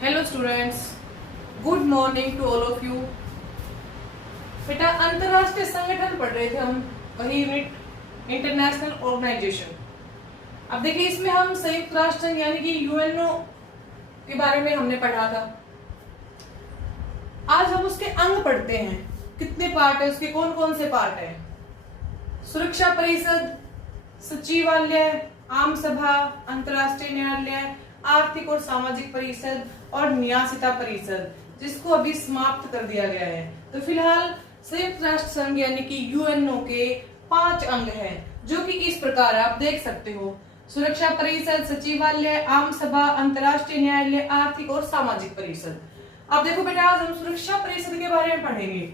Hello students, good morning to all of you. बेटा अंतरराष्ट्रीय संगठन पढ़ रहे थे हम, वही यूनिट इंटरनेशनल ऑर्गेनाइजेशन। अब देखिए इसमें हम संयुक्त राष्ट्र संघ यानी कि यूएनओ के बारे में हमने पढ़ा था। आज हम उसके अंग पढ़ते हैं, कितने पार्ट है उसके, कौन कौन से पार्ट है। सुरक्षा परिषद, सचिवालय, आम सभा, अंतरराष्ट्रीय न्यायालय, आर्थिक और सामाजिक परिषद और न्यासिता परिषद, जिसको अभी समाप्त कर दिया गया है। तो फिलहाल संयुक्त राष्ट्र संघ यानी कि यूएनओ के 5 अंग हैं, जो कि इस प्रकार है, आप देख सकते हो। सुरक्षा परिषद, सचिवालय, आम सभा, अंतरराष्ट्रीय न्यायालय, आर्थिक और सामाजिक परिषद। अब देखो बेटा, आज हम सुरक्षा परिषद के बारे में पढ़ेंगे।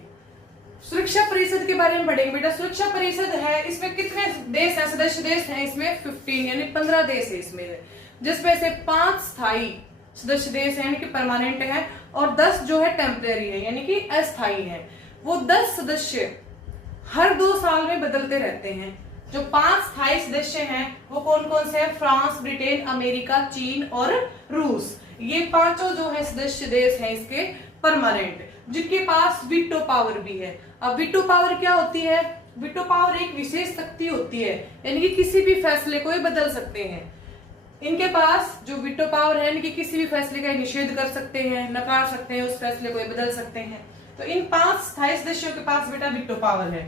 सुरक्षा परिषद के बारे में पढ़ेंगे बेटा। सुरक्षा परिषद है, इसमें कितने देश हैं, सदस्य देश हैं इसमें 15 यानी 15 देश है इसमें, जिसमें से 5 स्थायी सदस्य देश हैं यानी कि परमानेंट है, और 10 जो है टेम्परेरी है यानी कि अस्थायी है। वो 10 सदस्य हर 2 साल में बदलते रहते हैं। जो 5 स्थायी सदस्य हैं वो कौन कौन से हैं? फ्रांस, ब्रिटेन, अमेरिका, चीन और रूस। ये पांचों जो है सदस्य देश हैं इसके परमानेंट, जिनके पास वीटो पावर भी है। अब वीटो पावर क्या होती है? वीटो पावर एक विशेष शक्ति होती है, यानी कि किसी भी फैसले को ये बदल सकते हैं। इनके पास जो वीटो पावर है, यानी कि किसी भी फैसले का निषेध कर सकते हैं, नकार सकते हैं, उस फैसले को ये बदल सकते हैं। तो इन 5 स्थायी सदस्यों के पास बेटा वीटो पावर है,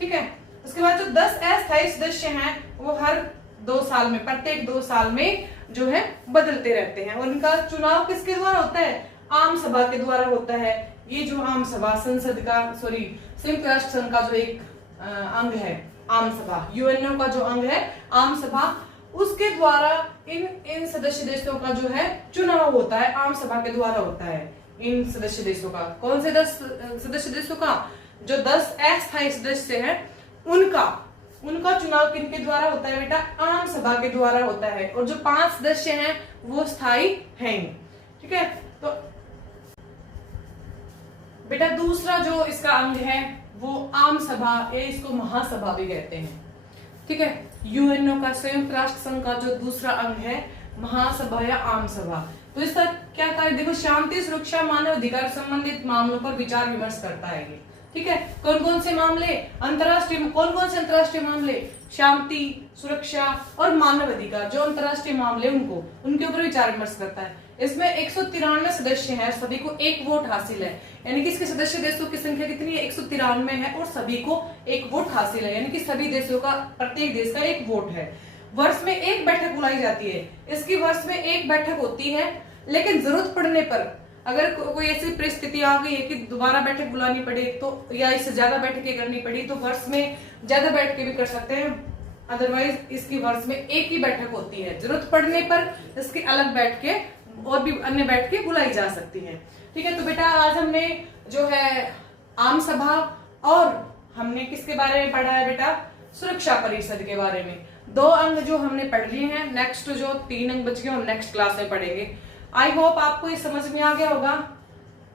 ठीक है। उसके बाद जो 10 अस्थायी सदस्य हैं वो हर 2 साल में, प्रत्येक 2 साल में जो है बदलते रहते हैं। और इनका चुनाव किसके द्वारा होता है? आम सभा के द्वारा होता है। ये जो आम सभा संसद का, संयुक्त राष्ट्र संघ का जो एक अंग है, आम सभा, यूएनओ का जो अंग है आम सभा, उसके द्वारा इन सदस्य देशों का जो है चुनाव होता है, आम सभा के द्वारा होता है। इन सदस्य देशों का, कौन से 10 सदस्य देशों का? जो 10 अस्थायी सदस्य हैं उनका चुनाव किनके द्वारा होता है बेटा? आम सभा के द्वारा होता है। और जो 5 सदस्य हैं वो स्थायी हैं, ठीक है। तो बेटा दूसरा जो इसका अंग है वो आम सभा, ये इसको महासभा भी कहते हैं, ठीक है। यूएनओ का, संयुक्त राष्ट्र संघ का जो दूसरा अंग है महासभा या आम सभा। तो इसका क्या कार्य? देखो, शांति, सुरक्षा, मानव अधिकार संबंधित मामलों पर विचार विमर्श करता है ये, ठीक है। कौन कौन से मामले? अंतरराष्ट्रीय, कौन कौन से अंतरराष्ट्रीय मामले? शांति, सुरक्षा और मानव अधिकार, जो अंतरराष्ट्रीय मामले उनके ऊपर विचार विमर्श करता है। इसमें 193 सदस्य हैं, सभी को 1 वोट हासिल है, यानी कि इसके सदस्य देशों की संख्या कितनी है? 193 है, और सभी को 1 वोट हासिल है, यानी कि सभी देशों का, प्रत्येक देश का 1 वोट है। वर्ष में 1 बैठक बुलाई जाती है, इसकी वर्ष में 1 बैठक होती है। लेकिन जरूरत पड़ने पर, अगर कोई ऐसी परिस्थिति आ गई है कि दोबारा बैठक बुलानी पड़े तो, या इससे ज्यादा बैठकें करनी पड़ी, तो वर्ष में ज्यादा बैठकें भी कर सकते हैं। अदरवाइज इसकी वर्ष में 1 ही बैठक होती है। जरूरत पड़ने पर इसकी अलग बैठकें और भी अन्य बैठकें बुलाई जा सकती हैं, ठीक है। तो बेटा आज हमने जो है आम सभा, और हमने किसके बारे में पढ़ा है बेटा? सुरक्षा परिषद के बारे में। 2 अंग जो हमने पढ़ लिए हैं। नेक्स्ट जो 3 अंग बच गए हम नेक्स्ट क्लास में पढ़ेंगे। आई होप आपको ये समझ में आ गया होगा।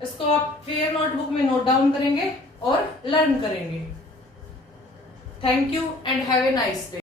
इसको आप फेयर नोटबुक में नोट डाउन करेंगे और लर्न करेंगे। Thank you and have a nice day.